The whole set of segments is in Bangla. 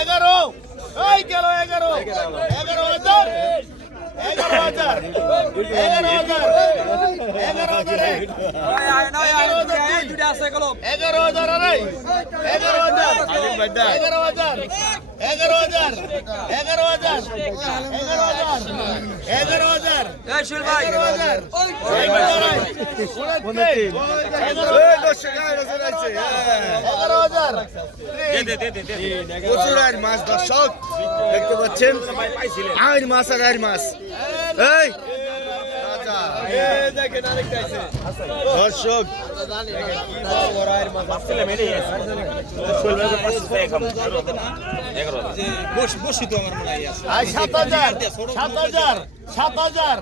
এগারো। এই গেল এগারো। এগারো হাজার। এগারো হাজার। এগারো হাজার। এগারো হাজার। এগারো হাজার। এগারো হাজার। এগারো হাজার। এগারো হাজার এগারো হাজার এগারো হাজার এগারো হাজার। এগারো হাজার। এগারো হাজার। প্রচুর আয়ের মাছ দর্শক দেখতে পাচ্ছেন? আয়ের মাছ আর আয়ের মাছ। এই। দর্শক আর সাত হাজার সাত হাজার সাত হাজার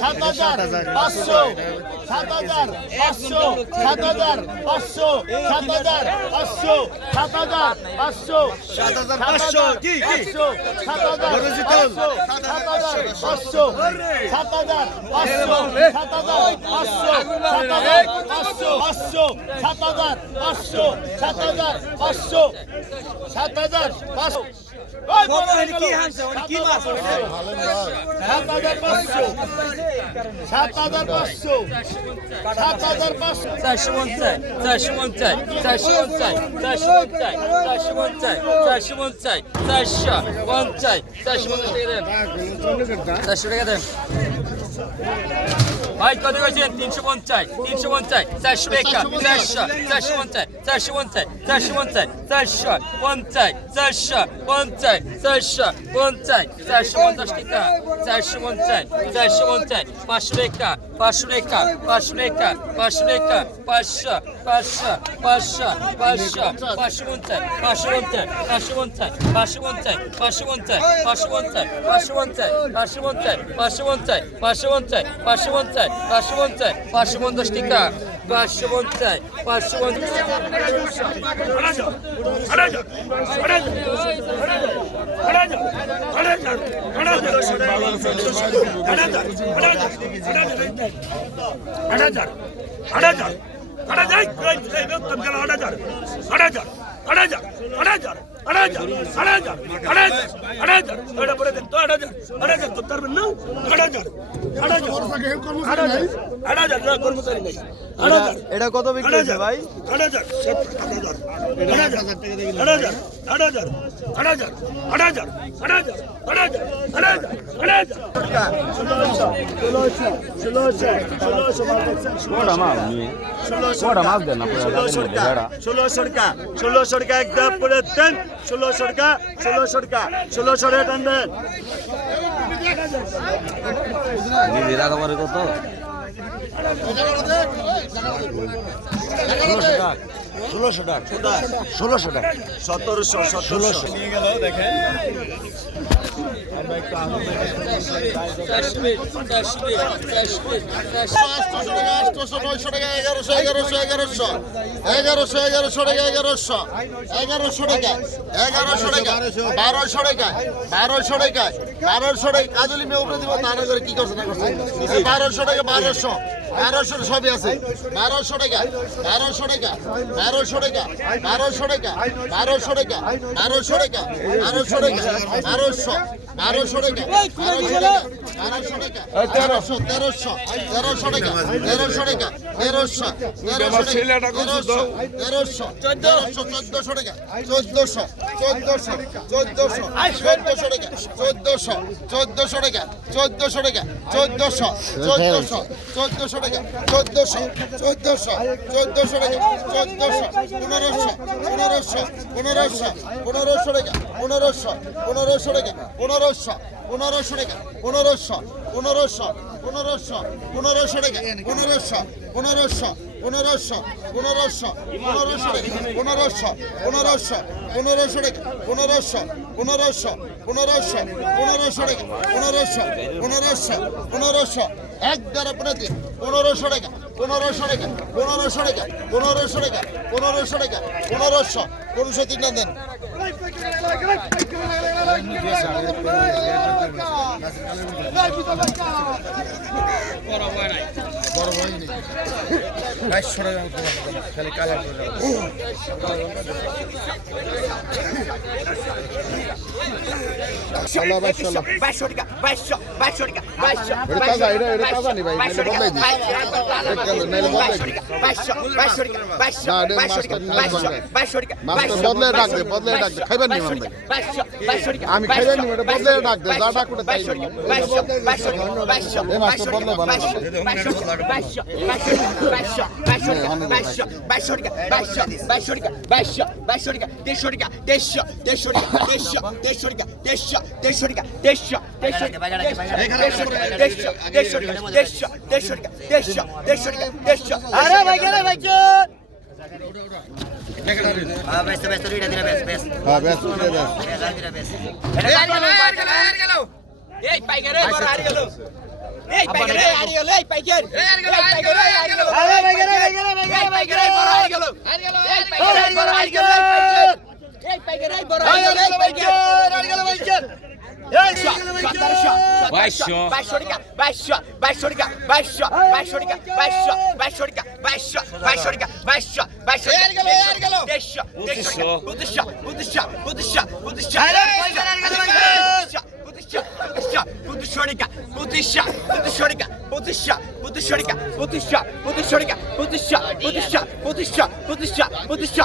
সাত হাজার পাঁচশো সাত হাজার পাঁচশো সাত হাজার পাঁচশো সাত হাজার পাঁচশো সাত হাজার পাঁচশো সাত হাজার পাঁচশো? পাঁচশো সাত হাজার। পাঁচশো সাত হাজার পাঁচশো সাত হাজার পাঁচশো সাত হাজার পাঁচশো সাত হাজার পাঁচশো সাত হাজার পাঁচশো সাত হাজার পাঁচশো সাত হাজার পাঁচশো সাত হাজার পাঁচশো সাত হাজার পাঁচশো সাত হাজার পাঁচশো চারশো পঞ্চাশ চারশো পঞ্চাশ চারশো পঞ্চাশ চারশো পঞ্চাশ চারশো পঞ্চাশ চারশো পঞ্চাশ চারশো পঞ্চাশ চারশো পঞ্চাশ টাকা দেন চারশো ভাই কত করেছেন তিনশো পঞ্চাশ তিনশো পঞ্চাশ চারশো টাকা চারশো চারশো পঞ্চাশ চারশো পঞ্চাশ চারশো পঞ্চাশ চারশো পঞ্চাশ চারশো পঞ্চাশ চারশো পঞ্চাশ চারশো পঞ্চাশ টাকা চারশো পঞ্চাশ চারশো পঞ্চাশ পাঁচশো টাকা পাঁচশো টাকা পাঁচশো টাকা পাঁচশো টাকা পাঁচশো পাঁচশো পাঁচশো পাঁচশো পাঁচশো পঞ্চাশ পাঁচশো পঞ্চাশ পাঁচশো পঞ্চাশ পাঁচশো পঞ্চাশ পাঁচশো পঞ্চাশ পাঁচশো পঞ্চাশ পাঁচশো পঞ্চাশ পাঁচশো পঞ্চাশ পাঁচশো পঞ্চাশ পাঁচশো পঞ্চাশ পাঁচশো পঞ্চাশ পাঁচশো পঞ্চাশ পঞ্চাশ পাঁচশো পঞ্চাশ পাঁচশো পঞ্চাশ টিকা পাঁচশো পঞ্চাশ পাঁচশো পঞ্চাশ আট হাজার আট হাজার আট হাজার আট হাজার আট হাজার আট হাজার আড়াই হাজার আড়াই হাজার আড়াই হাজার আড়াই হাজার এটা পরে দেখতো আড়াই হাজার আড়াই হাজার করতে পারবেন না কত বিক্রি ভাই আড়াই হাজার আড়াই হাজার আট হাজার আট হাজার আট হাজার আট হাজার আট হাজার আট হাজার আট হাজার ষোলোশো টাকা ষোলোশো কত ষোলোশো টাকা। ষোলোশো টাকা। সতেরোশো সতেরোশো। নিয়ে গেল দেখেন। এগারোশো এগারোশো টাকা এগারোশো এগারোশো টাকা এগারোশো টাকা বারোশো টাকা বারোশো টাকা বারোশো টাকা কাজলি মেয়ে উপরে দিব তারা করে কি করছে না করছে বারোশো টাকা বারোশো বারোশো সবই আছে বারোশো টাকা বারোশো টাকা বারোশো টাকা বারোশো টাকা বারোশো টাকা বারোশো টাকা বারোশো টাকা বারোশো বারোশো টাকা বারোশো টাকা তেরোশো তেরোশো তেরোশো টাকা তেরোশো টাকা তেরোশো তেরোশো তেরোশো তেরোশো চোদ্দশো টাকা চোদ্দশো চোদ্দশো চোদ্দশো চোদ্দশো টাকা চোদ্দশো চোদ্দশো টাকা চোদ্দশো টাকা চোদ্দশো চোদ্দশো চোদ্দশো টাকা চোদ্দশো চোদ্দশো চোদ্দশো টাকা চোদ্দশো পনেরোশো পনেরোশো পনেরোশো পনেরোশো টাকা পনেরোশো পনেরোশো টাকা পনেরোশো পনেরোশো টাকা পনেরোশো পনেরোশো পনেরোশো পনেরোশো টাকা পনেরোশো পনেরোশো পনেরোশো পনেরোশো পনেরোশো টাকা পনেরোশো পনেরোশো পনেরোশো টাকা পনেরোশো পনেরোশো পনেরোশো পনেরোশো টাকা পনেরোশো পনেরোশো পনেরোশো এক দ্বারা পনেরো পনেরোশো টাকা পনেরোশো টাকা পনেরোশো টাকা পনেরোশো টাকা পনেরোশো টাকা পনেরোশো পনেরোশো তিন দেন বড় ভয় নেই গাছ ছড়া যাব তোমার খালি কালার করে যাব আমি খাইবেন নি এটা বদলে ডাক দে যা ডাক ওটা তাই বদলে বানাইছে দেড়শো টাকা দেড়শো টাকা দেড়শো টাকা দেড়শো টাকা দেড়শো টাকা দেড়শো, টাকা, দেড়শো, দেড়শো টাকা, দেড়শো, দেড়শো দেড়শো দেড়শো, দেড়শো টাকা, দেড়শো, দেড়শো টাকা, দেড়শো, দেড়শো টাকা, দেড়শো। আরে ভাই গেলে? ভাই। এই পাইকার হারি গেল। এই পাইকার হারি গেল এই পাইকার। পাইকার হারি গেল। আরে পাইকার। পাইকার হারি গেল এই পাইকার এই বড় হারি গেল পাইকার। হারি গেল এই পাইকার হারি গেল। প্রতিষ্ঠা প্রতিষ্ঠা প্রতিষ্ঠা প্রতিষ্ঠা প্রতিষ্ঠা প্রতিষ্ঠা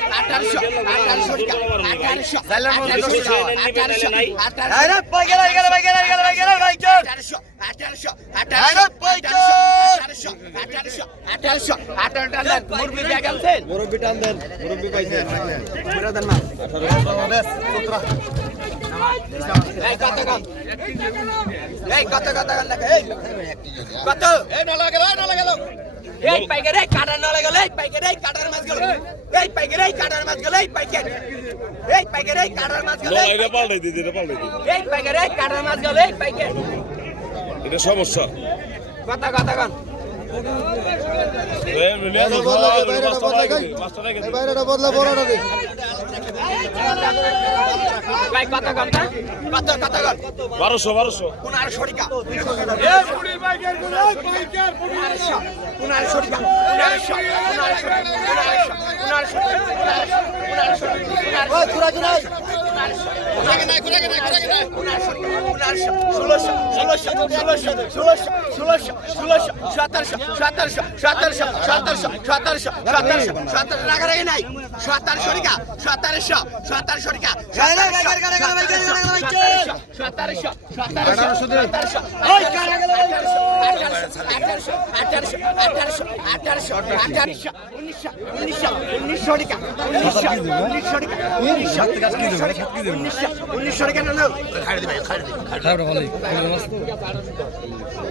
মুরব্বী টান দেন মুরব্বী পাইছেন। কত কত কত এই পাইকার এই কাটার নলা গেল এই পাইকার এই কাটার মাছ গেল। এই পাইকার এই কাটার মাছ গেল এই পাইকার। এই পাইকার এই কাটার মাছ গেল এটা পাল্টাই দিন এটা পাল্টাই দিন এই পাইকার এই কাটার মাছ গেল এই পাইকার। এটা সমস্যা। কথা কথা কন। বদলা বড়টা দে। বারোশো বারোশো পনেরোশো টাকা পনেরোশো টাকা সতেরোশো সতেরোশো সতেরোশো সতেরোশো সতেরোশো রাগারাগি নাই সতেরোশো টাকা সতেরোশো সতেরোশো টাকা সতেরোশো সতেরোশো সতেরোশো আঠারোশো আঠারোশো আঠারোশো আঠারোশো আঠারোশো উনিশশো উনিশশো উনিশশো টাকা উনিশশো উনিশশো টাকা উনিশশো উনিশশো উনিশশো টাকা না টাকাটা দাও টাকাটাকে দিয়ে দাও এই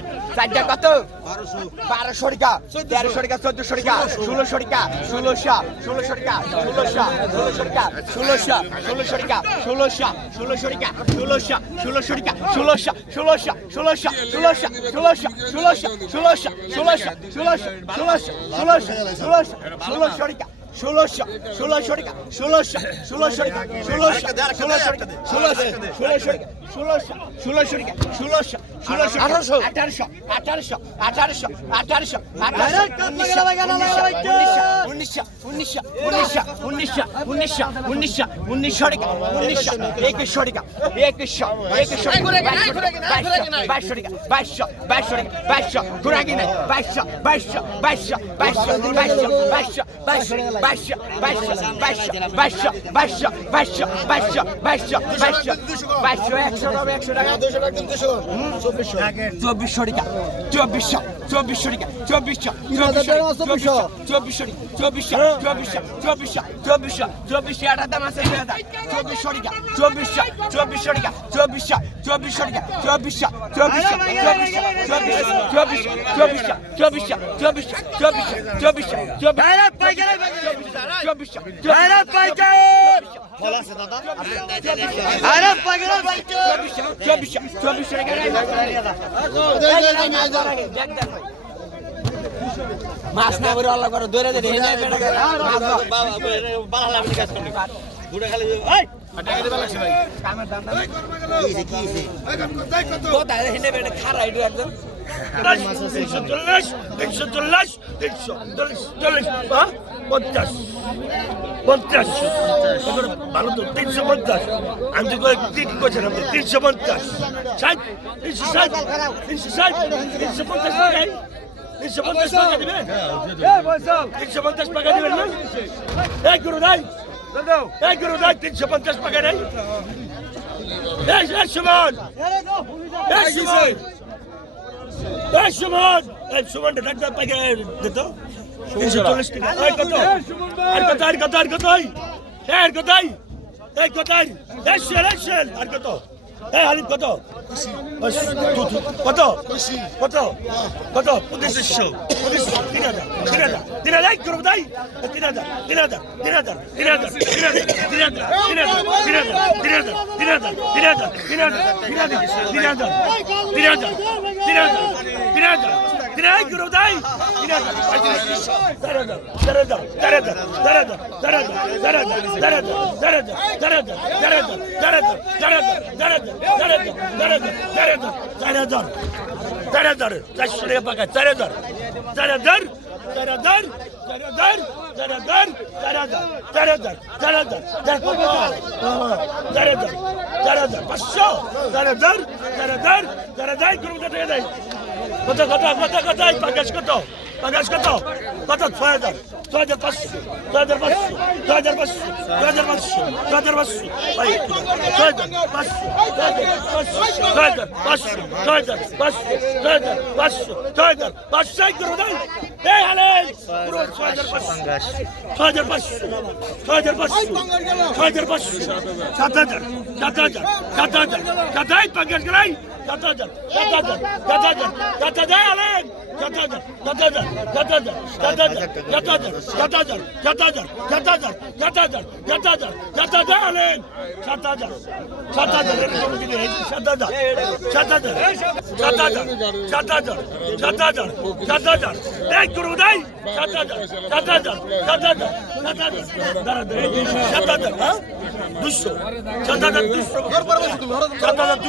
চারটা কত বারোশো টাকা তেরোশো টাকা চোদ্দশো টাকা ষোলোশো টাকা ষোলোশো ষোলোশো টাকা ষোলোশো ষোলোশো টাকা ষোলোশো ষোলোশো টাকা ষোলোশো ষোলোশো টাকা ষোলোশো ষোলোশো টাকা ষোলোশো ষোলোশো ষোলোশো ষোলোশো ষোলোশো ষোলোশো ষোলোশো ষোলোশো ষোলোশো ষোলোশো ষোলোশো ষোলোশো ষোলোশো টাকা ষোলোশো ষোলোশো টাকা ষোলোশো ষোলোশো টাকা ষোলোশো ষোলোশো টাকা ষোলোশো ষোলোশো টাকা ষোলোশো আঠারোশো আঠারোশো আঠারোশো আঠারোশো আঠারোশো উনিশশো উনিশশো উনিশশো উনিশশো উনিশশো উনিশশো উনিশশো টাকা উনিশশো একুশশো টাকা একুশশো একুশশো বাইশশো টাকা বাইশশো বাইশশো টাকা বাইশশো ঘোরা কিনে বাইশশো বাইশশো বাইশশো বাইশশো বাইশশো বাইশশো বাইশশো বাইশশো বাইশশো বাইশশো বাইশশো বাইশশো বাইশশো বাইশশো বাইশশো বাইশশো একশো টাকা একশো টাকা চব্বিশশো টাকা চব্বিশশো চব্বিশশো টাকা। চব্বিশশো চব্বিশশো চব্বিশশো চব্বিশশো চব্বিশশো চব্বিশশো চব্বিশশো চব্বিশশো একটা দাম আছে দুই হাজার চব্বিশশো টাকা চব্বিশশো চব্বিশশো টাকা চব্বিশশো চব্বিশশো টাকা চব্বিশশো চব্বিশশো চব্বিশশো চব্বিশশো চব্বিশশো চব্বিশশো চব্বিশশো চব্বিশশো চব্বিশশো চব্বিশশো চব্বিশশো চব্বিশশো মাছ না করে আল্লাহ করে ধরে দে কোথায় মাছ না করে আল্লাহ করে দৌড়ে দেন হেলে পেটে বাবা লাগবে কাজ করবে ঘুরে খালি এই তিনশো পঞ্চাশ তিনশো ষাট তিনশো ষাট তিনশো পঞ্চাশ তিনশো পঞ্চাশ টাকা দিবেন? তিনশো পঞ্চাশ টাকা দিবেন না? এই গুরু নাই এই গুরু নাই তিনশো পঞ্চাশ টাকা নেই এই সুমন। এই সুমন। এই সুমন। এই সুমনটা ডাক্তার পাইকে দিত তিনশো চল্লিশ টাকা। এই কত? আর কত আর কত আর কত? আর কত? এই কত? আর কত? এই হালিম কত কত কত কত পঁচিশশো তিন হাজার তিন হাজার তিন হাজার করব তাই তিন হাজার তিন হাজার তিন হাজার তিন হাজার তিন হাজার তিন হাজার তিন হাজার তিন হাজার তিন হাজার তিন হাজার তিন হাজার তিন হাজার তিন হাজার তিন হাজার তিন হাজার তিন হাজার তিন হাজার তিন হাজার করব তাই তিন হাজার চার হাজার চার হাজার চার হাজার চার হাজার চার হাজার চার হাজার চার হাজার চার হাজার চার হাজার চার হাজার চার হাজার চার হাজার চার হাজার চার হাজার চার হাজার চার হাজার চার হাজার চার কত কত কত কত এই পাঙ্গাস কত পাঙ্গাস কত কত ছয় হাজার ছয় হাজার পাঁচশো ছয় হাজার পাঁচশো ছয় হাজার পাঁচশো ছয় হাজার পাঁচশো ছয় হাজার পাঁচশো ভাই ছয় হাজার পাঁচশো ছয় হাজার পাঁচশো ছয় হাজার পাঁচশো ছয় হাজার পাঁচশো ছয় হাজার পাঁচশো ছয় হাজার পাঁচশো এই হালেন ছয় হাজার পাঁচশো ছয় হাজার পাঁচশো ছয় হাজার পাঁচশো ছয় হাজার পাঁচশো সাত হাজার সাত হাজার সাত হাজার সাত হাজার সাত হাজার পাঙ্গাস গেলাই সাত হাজার সাত হাজার আলেন সাত হাজার সাত হাজার সাত হাজার সাত হাজার সাত হাজার সাত হাজার সাত হাজার সাত হাজার সাত হাজার সাত হাজার সাত হাজার আলেন সাত হাজার সাত হাজার এরকম দিলে সাত হাজার সাত হাজার সাত হাজার সাত হাজার সাত হাজার সাত হাজার সাত হাজার সাত হাজার সাত হাজার সাত হাজার সাত হাজার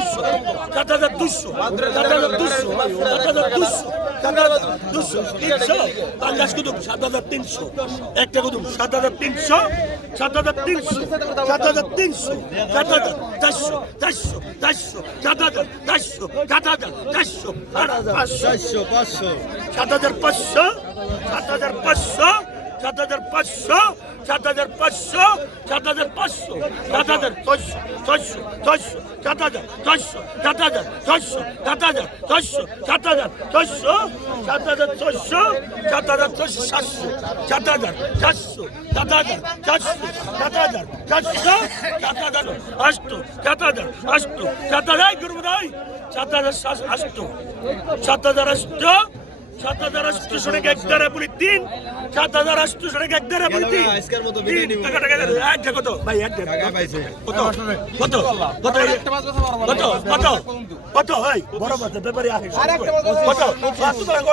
দুশো। সাত হাজার দুশো। সাত হাজার দুশো। সাত হাজার দুশো। সাত হাজার দুশো। সাত হাজার দুশো। সাত হাজার দুশো। তিনশো। পঞ্চাশ কুদুম সাত হাজার তিনশো। একটা কুদুম সাত হাজার তিনশো। সাত হাজার তিনশো। সাত হাজার তিনশো। সাত হাজার চারশো। চারশো। চারশো। সাত হাজার চারশো। সাত হাজার চারশো। আট পাঁচশো। পাঁচশো সাত হাজার পাঁচশো। সাত হাজার পাঁচশো। সাত হাজার পাঁচশো সাত হাজার পাঁচশো সাত হাজার পাঁচশো সাত হাজার ছয়শো ছয়শো ছয়শো সাত হাজার ছয়শো সাত হাজার ছয়শো সাত হাজার ছয়শো সাত হাজার ছয়শো সাত হাজার ছয়শো সাত হাজার ছয়শো সাতশো সাত হাজার চারশো সাত হাজার চারশো সাত হাজার চারশো সাত হাজার আষ্ট সাত হাজার আষ্ট সাত হাজার নাই সাত হাজার আষ্ট সাত হাজার আষ্ট সাত হাজার আটশো সড়ক এক দ্বারা বলি তিন সাত হাজার আটশো সড়ক এক দ্বারা বলি তিন টাকা টাকা আচ্ছা কত ভাই আচ্ছা কত কত কত কত কত কত ভাই বড় কথা ব্যাপারে আসে কত পাঁচশো টাকা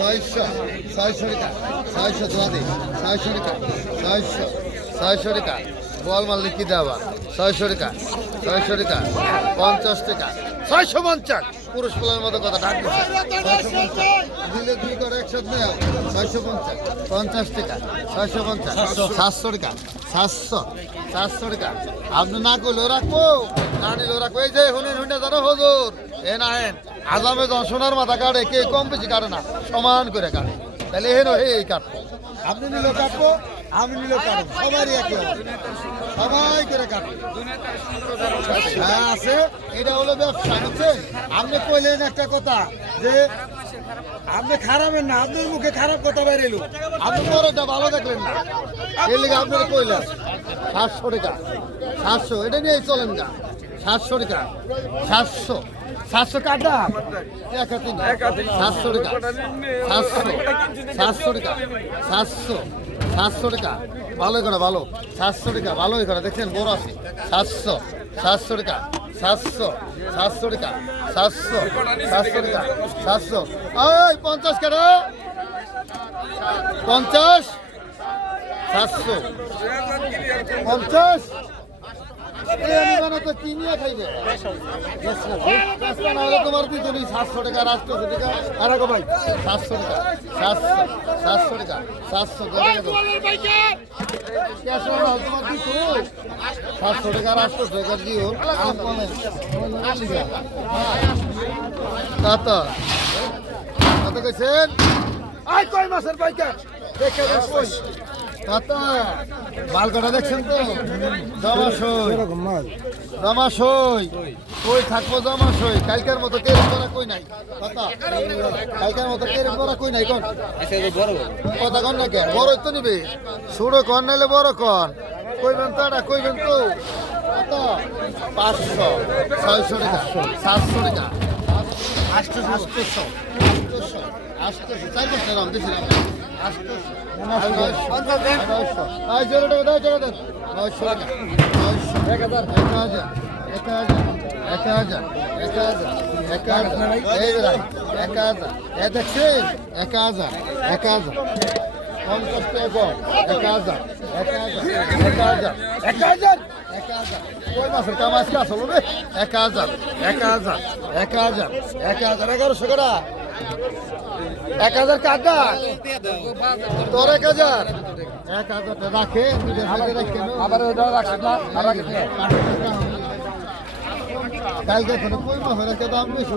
ছয়শো ছয়শো টাকা ছয়শো দোয়া দিই ছয়শো টাকা ছয়শো ছয়শো টাকা বল মারলে কি দেওয়া ছয়শো টাকা ছয়শো টাকা পঞ্চাশ টাকা ছয়শো পঞ্চাশ। পুরুষ পোলার মতো কথা ডাক দিলে দুই করে একসাথে নেও ছয়শো পঞ্চাশ পঞ্চাশ টাকা ছয়শো পঞ্চাশ সাতশো। টাকা সাতশো সাতশো টাকা। আপনি না করলেও রাখব না নিলেও রাখব এই যে হুনেন হুনে জানো হজুর? এ না হেন আজামে সোনার মাথা কাটে কে কম বেশি কাটে না? সমান করে কাটে। তাহলে হেন হে এই কাটবো। আপনি নিলেও কাটবো? আমি নিলেও কাটবো সবারই একই। সবাই করে কাটবো হ্যাঁ আছে। এটা হলো ব্যবসা বুঝছেন আপনি কইলেন একটা কথা, যে আপনি খারাপের না, আপনার মুখে খারাপ কথা বাইরে এলো। আপনি পরেরটা ভালো দেখলেন না। এর লিগে আপনার কইলেন, সাতশো টাকা। সাতশো, এটা নিয়ে চলেন না সাতশো টাকা। সাতশো। সাতশো কাটা সাতশো টাকা। সাতশো। সাতশো টাকা। সাতশো। সাতশো টাকা। ভালো করে, ভালো। সাতশো টাকা, ভালোই করে। দেখছেন, বড় আছে। সাতশো সাতশো টাকা, সাতশো সাতশো টাকা, সাতশো সাতশো টাকা, সাতশো। ওই পঞ্চাশ কেন? পঞ্চাশ? সাতশো। পঞ্চাশ? তোমার দিতনি সাতশো টাকা রাষ্ট্র টাকা। আর ভাই সাতশো টাকা সাতশো টাকা সাতশো সাতশো টাকা রাষ্ট্র টাকা দিও। কত কত কইছেন? আই কয় মাসের বাইকা দেখে। কত মালকটা দেখছেন তো? জমাশই জমাশই কই থাকব জমাশই কালকের মতো কেরম করা কই নাই? কথা কালকের মতো কেরম করা কই নাই কোন? কথা কন না কে? বড় তো নিবে। ছোট কন নাইলে বড় কন। কইবেন তো এটা, কইবেন তো। পাঁচশো, ছয়শো টাকা, সাতশো টাকা। আটশো আটশোশো আটশোশো আটশোশো চার পাঁচটা দাম দেখছেন এক হাজার এক হাজার পঞ্চাশ টাকা কম এক হাজার এক হাজার এক হাজার এক হাজার কই মাছের কাম আজকে আসলো রে এক হাজার এক হাজার এক হাজার এক হাজার এগারোশো টাকা এক হাজার কাটা? তোর এক হাজার? এক হাজার রাখে আবার ওটা রাখে না। কালকে কোনো কই মাছ রাখে দাম বেশি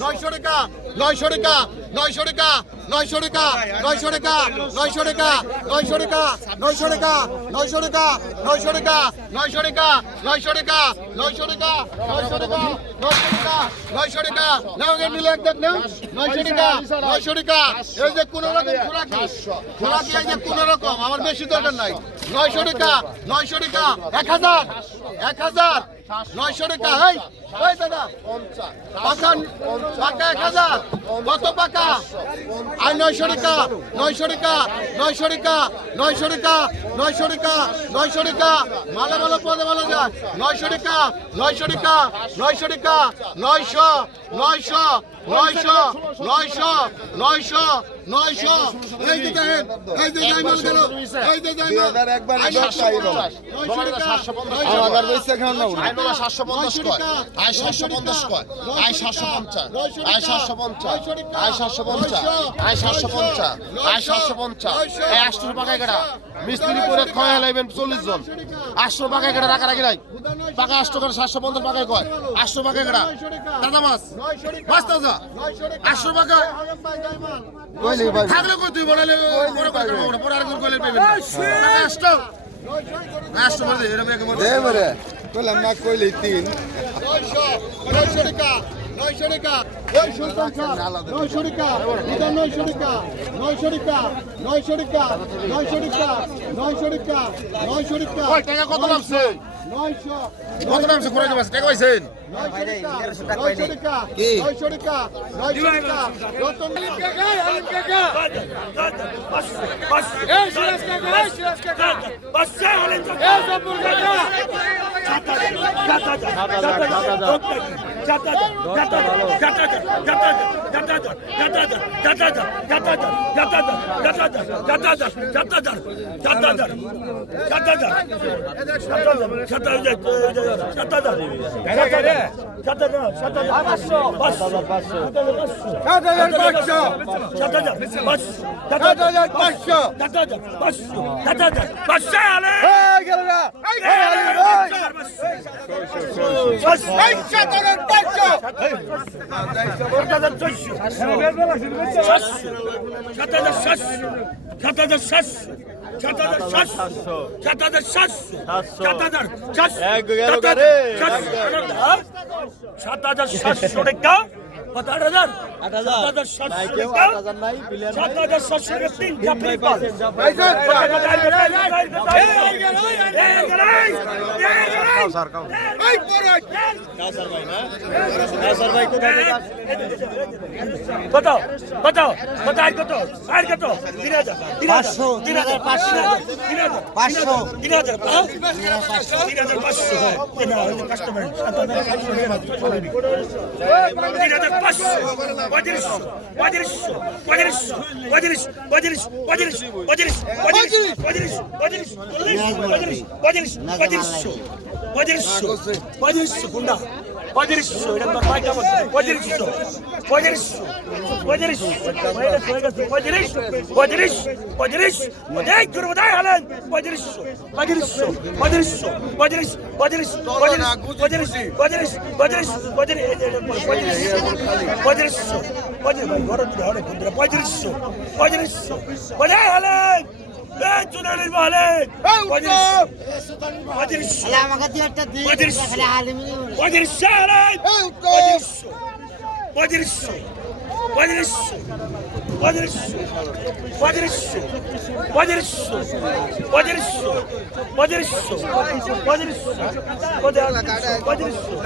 900 টাকা। নয়শো টাকা নয়শো টাকা নয়শো টাকা নয়শো টাকা নয়শো টাকা নয়শো টাকা নয়শো টাকা নয়শো টাকা নয়শো টাকা নয়শো টাকা নয়শো টাকা নয়শো টাকা নয়শো টাকা নয়শো টাকা নয়শো টাকা নাও গে নিলে এক নাও নয়শো টাকা নয়শো টাকা এই যে কোন রকম খোরাকি খোরাকি এই যে কোন রকম আমার বেশি দরকার নাই নয়শো টাকা নয়শো টাকা এক হাজার এক হাজার নয়শো টাকা ওই দাদা পাকা এক হাজার কত পাকা? আর নয়শো টাকা নয়শো টাকা নয়শো টাকা নয়শো টাকা নয়শো টাকা নয়শো টাকা। ভালো ভালো পদে ভালো যায়। নয়শো টাকা নয়শো টাকা নয়শো টাকা নয়শো নয়শো নয়শো। এই যে দেখেন এই যে জাইমাল গেল এই যে জাইমাল একবার সাতশো পঞ্চাশ বেশি এখন না সাতশো পঞ্চাশ কয়? আই সাতশো পঞ্চাশ কয়? আই সাতশো পঞ্চাশ। আয় সাতশো পঞ্চাশ। আয় সাতশো পঞ্চাশ। আয় সাতশো পঞ্চাশ। আয় সাতশো পঞ্চাশ। আয় আটশো কেটা মিস্ত্রি করে খয় লাইবেন চল্লিশ জন। আটশো পাকা কেটা রাখা রাখি নাই? পাকা আটশো করে সাতশো পঞ্চাশ পাকায় কয়? আটশো পাকা কেটা দাদা মাছ? মাছ তাজা আটশো পাকা থাকলে কই তুই? বড়ালে পরে আর কোন কইলে পেবেন না। নষ্ট নষ্ট করে দে এরকম একেবারে নয়শো নয়শো টাকা। নয়শো টাকা নয়শো টাকা নয়শো টাকা এটা নয়শো টাকা নয়শো টাকা নয়শো টাকা নয়শো টাকা নয়শো টাকা নয়শো টাকা টাকা কত নামছে নয়শো কত নামছে করে দেবেন টাকা পাইছেন নয়শো টাকা নয়শো টাকা নয়শো টাকা রতন কাকা আলিম কাকা এই সিরাজ কাকা এই সিরাজ কাকা বাচ্চা আলিম কাকা এই জব্বুর কাকা Hey, get it out! Hey, get it out! Hey, shut up! সাত হাজার সাতশো টাকা কত আট হাজার সাত হাজার সাতশো তিন চাপড়ি পাল কত কত কত আর কত আর কত তিন হাজার তিন হাজার তিন হাজার পাঁচশো তিন হাজার পাঁচশো তিন হাজার তিন হাজার পাঁচশো তিন হাজার কাস্টমার তিন হাজার পাঁচশো পঁয়ত্রিশশো পঁয়ত্রিশশো পঁয়ত্রিশশো পঁয়ত্রিশ পঁয়ত্রিশ পঁয়ত্রিশ পঁয়ত্রিশ পঁয়ত্রিশ পঁয়ত্রিশ পঁয়ত্রিশ পঁয়ত্রিশ পঁয়ত্রিশশো পঁয়ত্রিশশো পঁয়ত্রিশশো কোনটা পঁয়ত্রিশশো এটা তো পাইকা পঁয়ত্রিশশো পঁয়ত্রিশশো পঁয়ত্রিশ পঁয়ত্রিশ পঁয়ত্রিশ পঁয়ত্রিশ পঁয়ত্রিশ করব তাই হলেন পঁয়ত্রিশশো পঁয়ত্রিশশো পঁয়ত্রিশশো পঁয়ত্রিশ পঁয়ত্রিশ পঁয়ত্রিশ পঁয়ত্রিশ পঁয়ত্রিশ পঁয়ত্রিশ পঁয়ত্রিশশো পঁয়ত্রিশ পঁয়ত্রিশশো পঁয়ত্রিশশো পঁয়ত্রিশ হলেন وادرسوا وادرسوا وادرسوا পঁয়ত্রিশশো পঁয়ত্রিশশো পঁয়ত্রিশশো পঁয়ত্রিশশো পঁয়ত্রিশশো পঁয়ত্রিশশো পঁয়ত্রিশশো পঁয়ত্রিশশো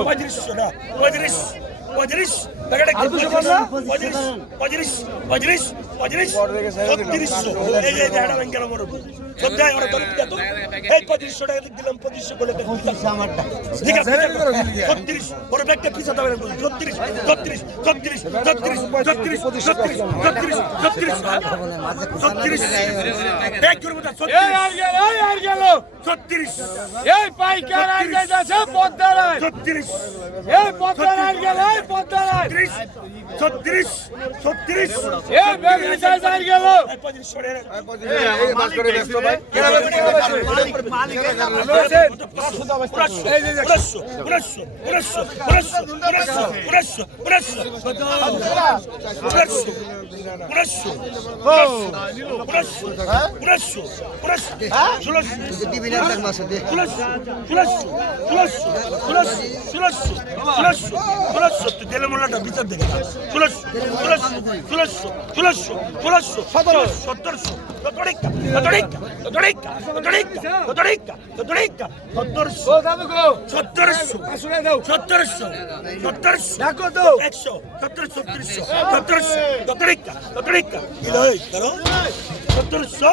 পঁয়ত্রিশশো না পঁয়ত্রিশ পঁয়ত্রিশ পঁয়ত্রিশ পঁয়ত্রিশ পঁয়ত্রিশ পঁয়ত্রিশ ছত্রিশশো এই যে এটা ব্যাংক গেল মোর সপ্তাহে ওরা ধরে দিত এই পঁয়ত্রিশশো টাকা দিলাম পঁচিশশো করে ঠিক আছে ছত্রিশ ওর ব্যাগটা পিছা দেবে ছত্রিশ ছত্রিশ ছত্রিশ ছত্রিশ ছত্রিশ ছত্রিশ ছত্রিশ ছত্রিশ ছত্রিশ ব্যাগ করব ছত্রিশ এই পাইকার আর যাচ্ছে পদ্মারায় ছত্রিশ এই পদ্মারায় গেল এই পদ্মারায় ছত্রিশ ছত্রিশ ছত্রিশ এই দিলে মোল্লাটা ভিতর দেখে। চলে চলে চলে ষোলোশো সতেরো। সতেরোশো। সতেরোশো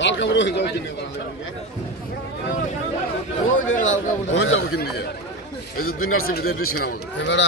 লাল কাপড় হয়ে যাব কিনে হয়ে যাব কিনে এই যে দুই নার্সিং আমাকে